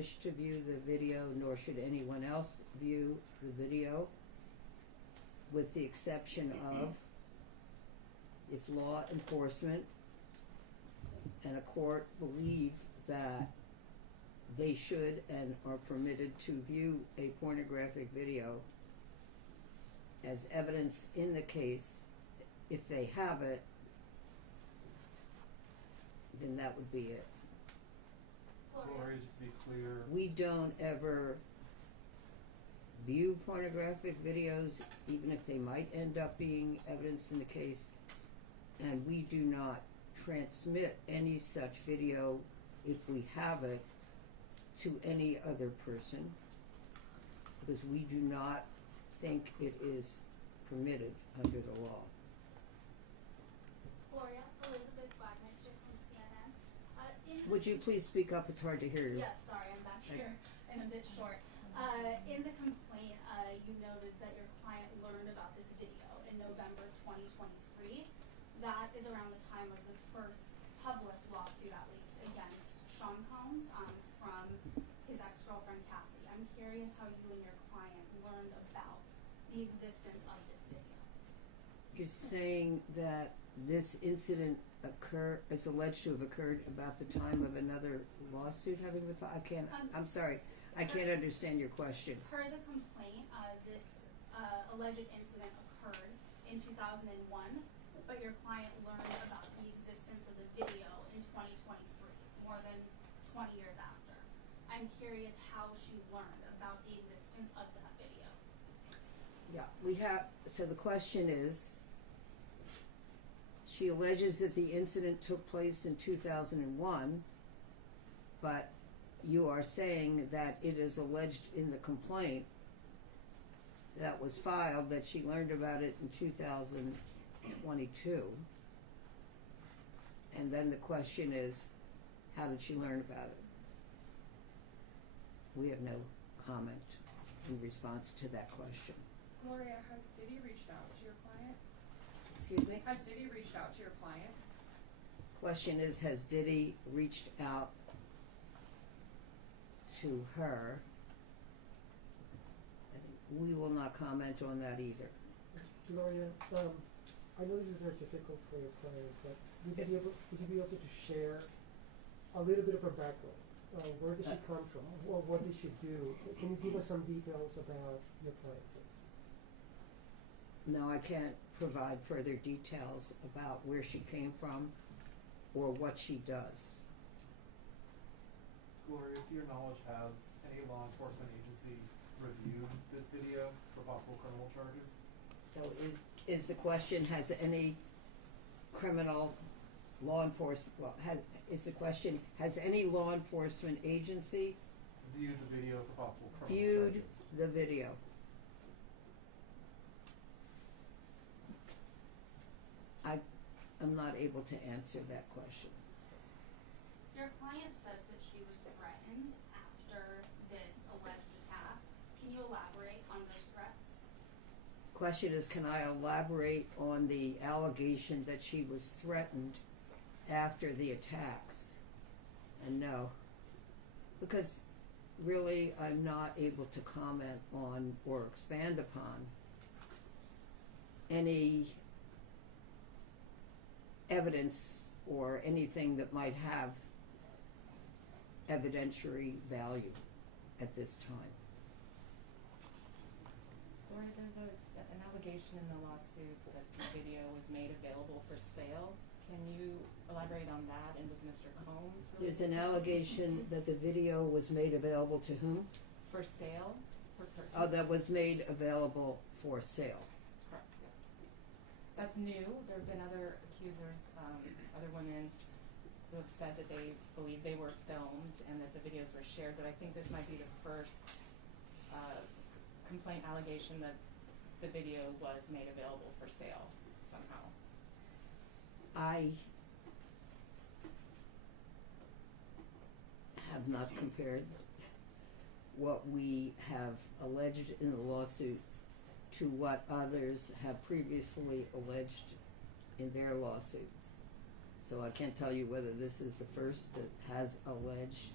wish to view the video, nor should anyone else view the video, with the exception of if law enforcement and a court believe that they should and are permitted to view a pornographic video as evidence in the case. If they have it, then that would be it. Gloria, just to be clear. We don't ever view pornographic videos, even if they might end up being evidence in the case, and we do not transmit any such video, if we have it, to any other person, because we do not think it is permitted under the law. Gloria, Elizabeth Wagmeister from CNN. Would you please speak up? It's hard to hear you. Yes, sorry, I'm back here and a bit short. In the complaint, you noted that your client learned about this video in November 2023. That is around the time of the first public lawsuit, at least, against Sean Combs from his ex-girlfriend Cassie. I'm curious how you and your client learned about the existence of this video. You're saying that this incident is alleged to have occurred about the time of another lawsuit having been filed? I'm sorry, I can't understand your question. Per the complaint, this alleged incident occurred in 2001, but your client learned about the existence of the video in 2023, more than 20 years after. I'm curious how she learned about the existence of that video. Yeah, so the question is, she alleges that the incident took place in 2001, but you are saying that it is alleged in the complaint that was filed that she learned about it in 2022. And then the question is, how did she learn about it? We have no comment in response to that question. Gloria, has Diddy reached out to your client? Excuse me? Has Diddy reached out to your client? Question is, has Diddy reached out to her? We will not comment on that either. Gloria, I know this is very difficult for your clients, but would you be able to share a little bit of her background? Where did she come from? Or what did she do? Can you give us some details about your client, please? No, I can't provide further details about where she came from or what she does. Gloria, to your knowledge, has any law enforcement agency reviewed this video for possible criminal charges? So is the question, has any criminal law enforcement, is the question, has any law enforcement agency Viewed the video for possible criminal viewed charges? the video? I'm not able to answer that question. Your client says that she was threatened after this alleged attack. Can you elaborate on those threats? Question is, can I elaborate on the allegation that she was threatened after the attacks? And no, because really I'm not able to comment on or expand upon any evidence or anything that might have evidentiary value at this time. Gloria, there's an allegation in the lawsuit that the video was made available for sale. Can you elaborate on that? And was Mr. Combs related There's an to it? allegation that the video was made available to whom? For sale? For purchase? Oh, that was made available for sale. Correct, yeah. That's new. There have been other accusers, other women who have said that they believe they were filmed and that the videos were shared, but I think this might be the first complaint allegation that the video was made available for sale somehow. I have not compared what we have alleged in the lawsuit to what others have previously alleged in their lawsuits. So I can't tell you whether this is the first that has alleged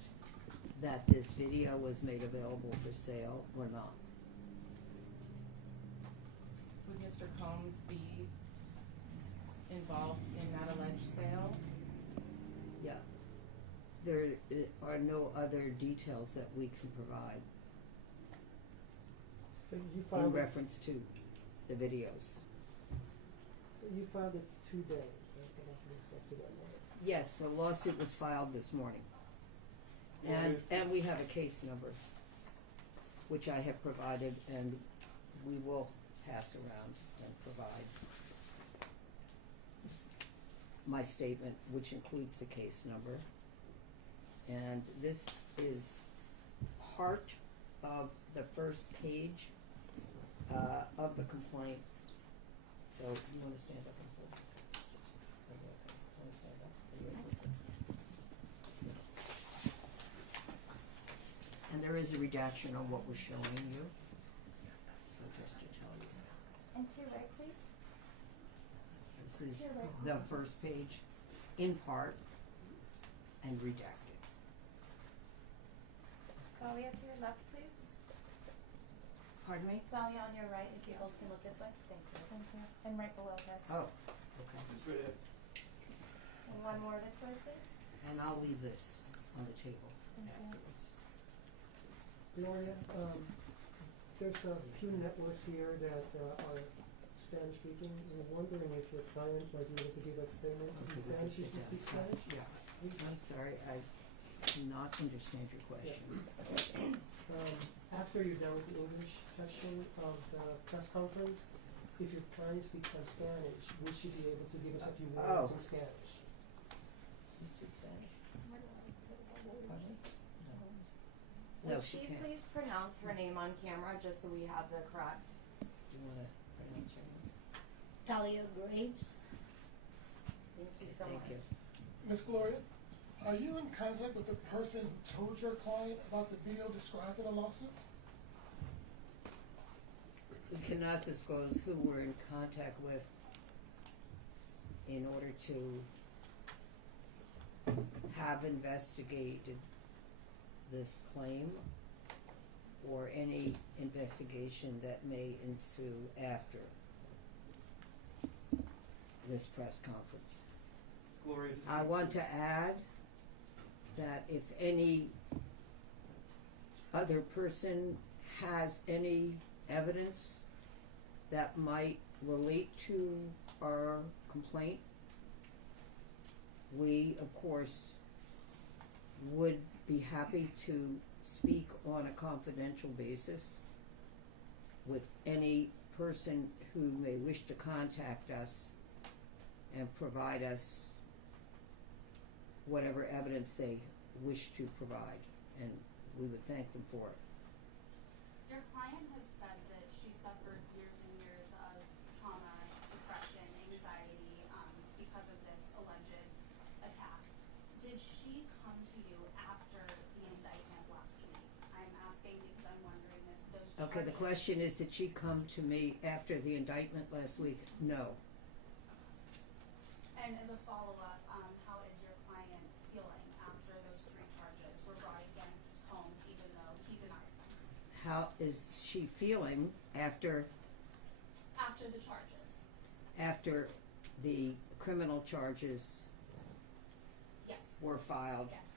that this video was made available for sale or not. Would Mr. Combs be involved in that alleged sale? Yeah. There are no other details that we can provide So you in filed it, reference to the videos. so you filed it today, right? That must be expected that way. Yes, the lawsuit was filed this morning. And we have a case number, which I have provided, and we will pass around and provide my statement, which includes the case number. And this is part of the first page of the complaint. So you want to stand up and hold this? Okay. Want to stand up? Are you able to? And there is a redaction on what we're showing you. So just to tell you, And to your right, please. this is the first page in part and redacted. Thalia, to your left, please. Pardon me? Thalia, on your right, if you both can look this way. Thank you. Thank you. And right below her. Oh, okay. Just right ahead. And one more this way, please. And I'll leave this on the table Thank you. afterwards. Gloria, there's a few networks here that are Spanish speaking. We're wondering if your client might be able to give us statement in Okay, we can Spanish. sit Does he down. speak Spanish? Yeah. I'm sorry, I do not understand your question. After you're done with the English section of the press conference, if your client speaks some Spanish, would she be able to give us a few Oh. words in Spanish? You speak Spanish? Where do I put it? Pardon me? No, Would she she can't. please pronounce her name on camera just so we have the correct? Do you wanna pronounce her name? Thalia Graves. Thank you so much. Thank you. Miss Gloria, are you in contact with the person who told your client about the video described in the lawsuit? We cannot disclose who we're in contact with in order to have investigated this claim or any investigation that may ensue after this press conference. Gloria, just I want to add that if any other person has any evidence that might relate to our complaint, we, of course, would be happy to speak on a confidential basis with any person who may wish to contact us and provide us whatever evidence they wish to provide, and we would thank them for it. Your client has said that she suffered years and years of trauma, depression, anxiety, because of this alleged attack. Did she come to you after the indictment last week? I'm asking because I'm wondering if those charges. Okay, the question is, did she come to me after the indictment last week? No. And as a follow-up, how is your client feeling after those 3 charges were brought against Combs, even though he denies them? How is she feeling after After the charges? after the criminal charges Yes. were filed Yes.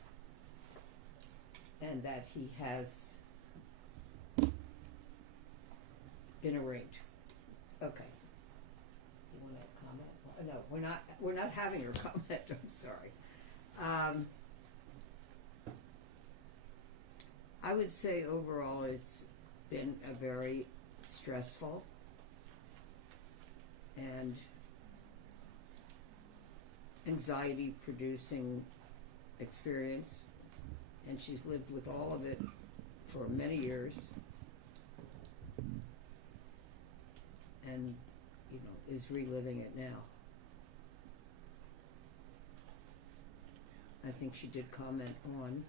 and that he has been arraigned? Okay. Do you wanna comment? No, we're not having her comment, I'm sorry. I would say overall it's been a very stressful and anxiety producing experience, and she's lived with all of it for many years and, you know, is reliving it now. I think she did comment on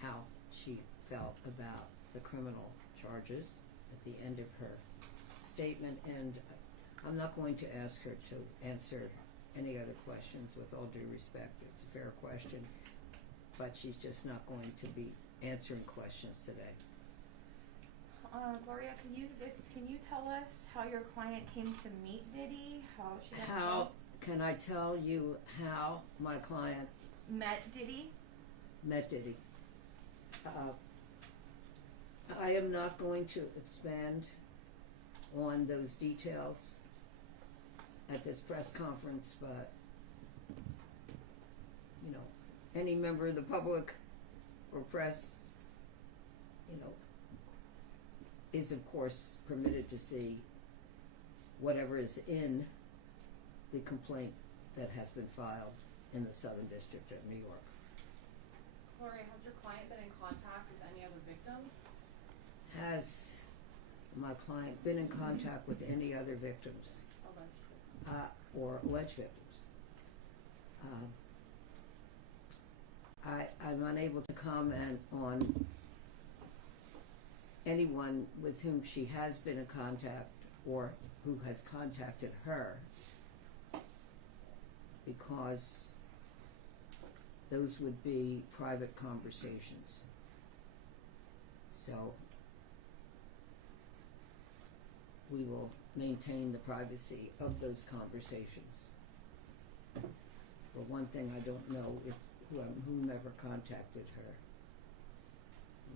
how she felt about the criminal charges at the end of her statement, and I'm not going to ask her to answer any other questions with all due respect. It's a fair question. but she's just not going to be answering questions today. Gloria, can you tell us how your client came to meet Diddy? How she got How involved? can I tell you how my client Met Diddy? met Diddy? I am not going to expand on those details at this press conference, but you know, any member of the public or press, you know, is of course permitted to see whatever is in the complaint that has been filed in the Southern District of New York. Gloria, has your client been in contact with any other victims? Has my client been in contact with any other victims Allegedly. or alleged victims? I'm unable to comment on anyone with whom she has been in contact or who has contacted her, because those would be private conversations. So we will maintain the privacy of those conversations. For one thing, I don't know if whomever contacted her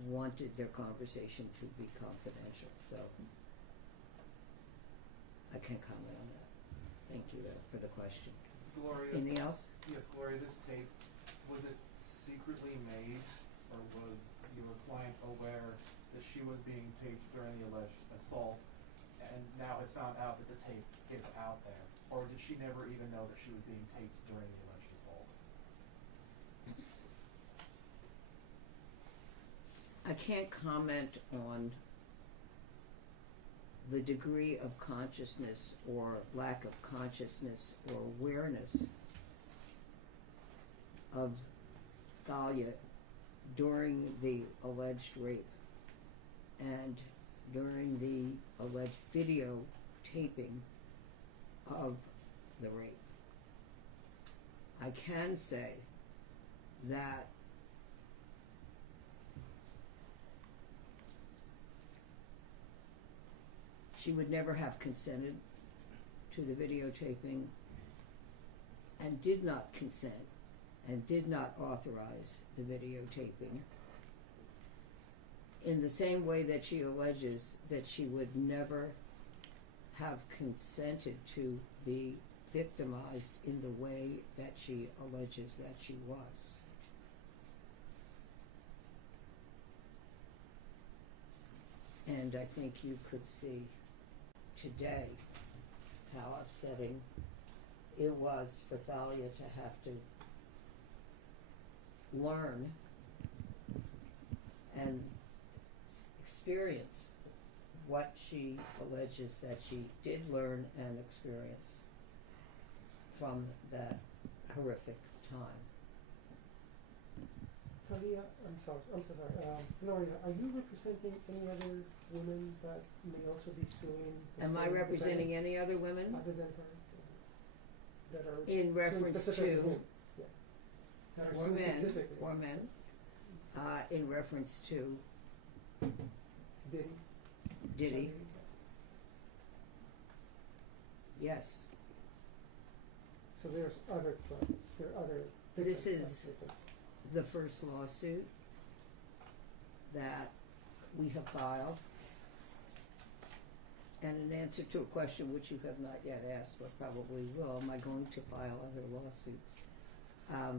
wanted their conversation to be confidential, so I can't comment on that. Thank you for the question. Gloria, Anything else? yes, Gloria, this tape, was it secretly made, or was your client aware that she was being taped during the alleged assault, and now it's found out that the tape gets out there? Or did she never even know that she was being taped during the alleged assault? I can't comment on the degree of consciousness or lack of consciousness or awareness of Thalia during the alleged rape and during the alleged video taping of the rape. I can say that she would never have consented to the videotaping and did not consent and did not authorize the videotaping, in the same way that she alleges that she would never have consented to be victimized in the way that she alleges that she was. And I think you could see today how upsetting it was for Thalia to have to learn and experience what she alleges that she did learn and experience from that horrific time. Thalia, I'm so sorry. Gloria, are you representing any other women that may also be suing? the Am I same representing defendant any other women? other than her? That are In suing reference specifically to him? Yeah. That are or suing men, specifically. or men, in reference to Diddy? Diddy, yes. So there's other clients, there are other This victims, is- victims. The first lawsuit that we have filed, and in answer to a question which you have not yet asked, but probably will, am I going to file other lawsuits? I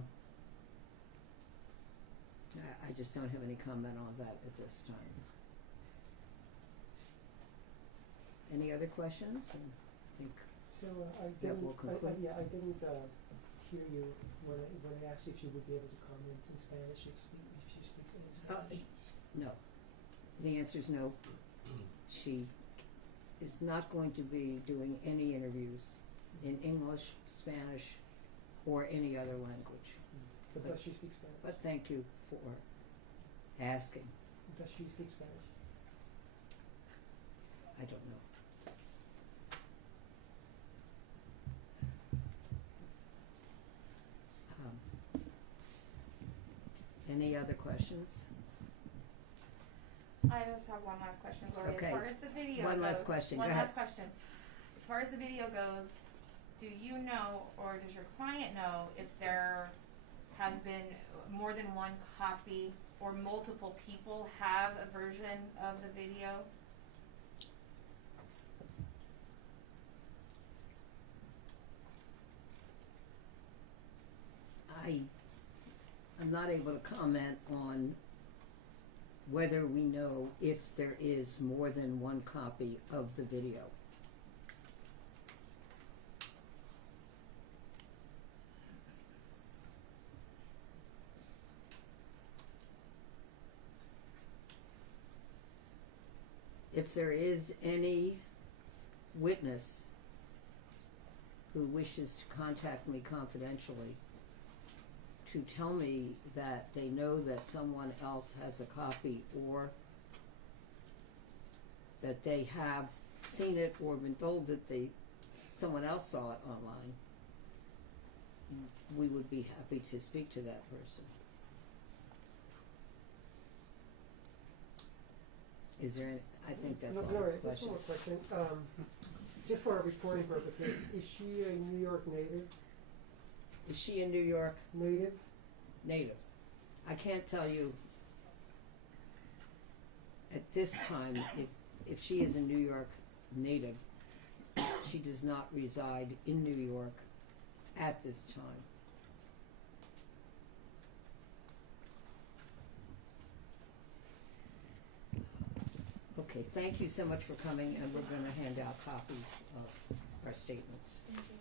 just don't have any comment on that at this time. Any other questions? I think So That will conclude. I didn't hear you when I asked if you would be able to comment in Spanish if she speaks any Spanish. no. The answer is no. She is not going to be doing any interviews in English, Spanish, or any other language. But does she speak Spanish? But thank you for asking. Does she speak Spanish? I don't know. other questions? I just have one last question, Gloria. Okay. As far as the video One goes, last question. One Go last ahead. question. As far as the video goes, do you know, or does your client know, if there has been more than one copy or multiple people have a version of the video? I'm not able to comment on whether we know if there is more than one copy of the video. If there is any witness who wishes to contact me confidentially to tell me that they know that someone else has a copy, or that they have seen it or been told that someone else saw it online, we would be happy to speak to that person. Is there any, I think that's No, all Gloria, the just one questions. more question. Just for our reporting purposes, is she a New York native? Is she a New York Native? native? I can't tell you at this time if she is a New York native. She does not reside in New York at this time. Okay, thank you so much for coming, and we're going to hand out copies of our statements. Thank you.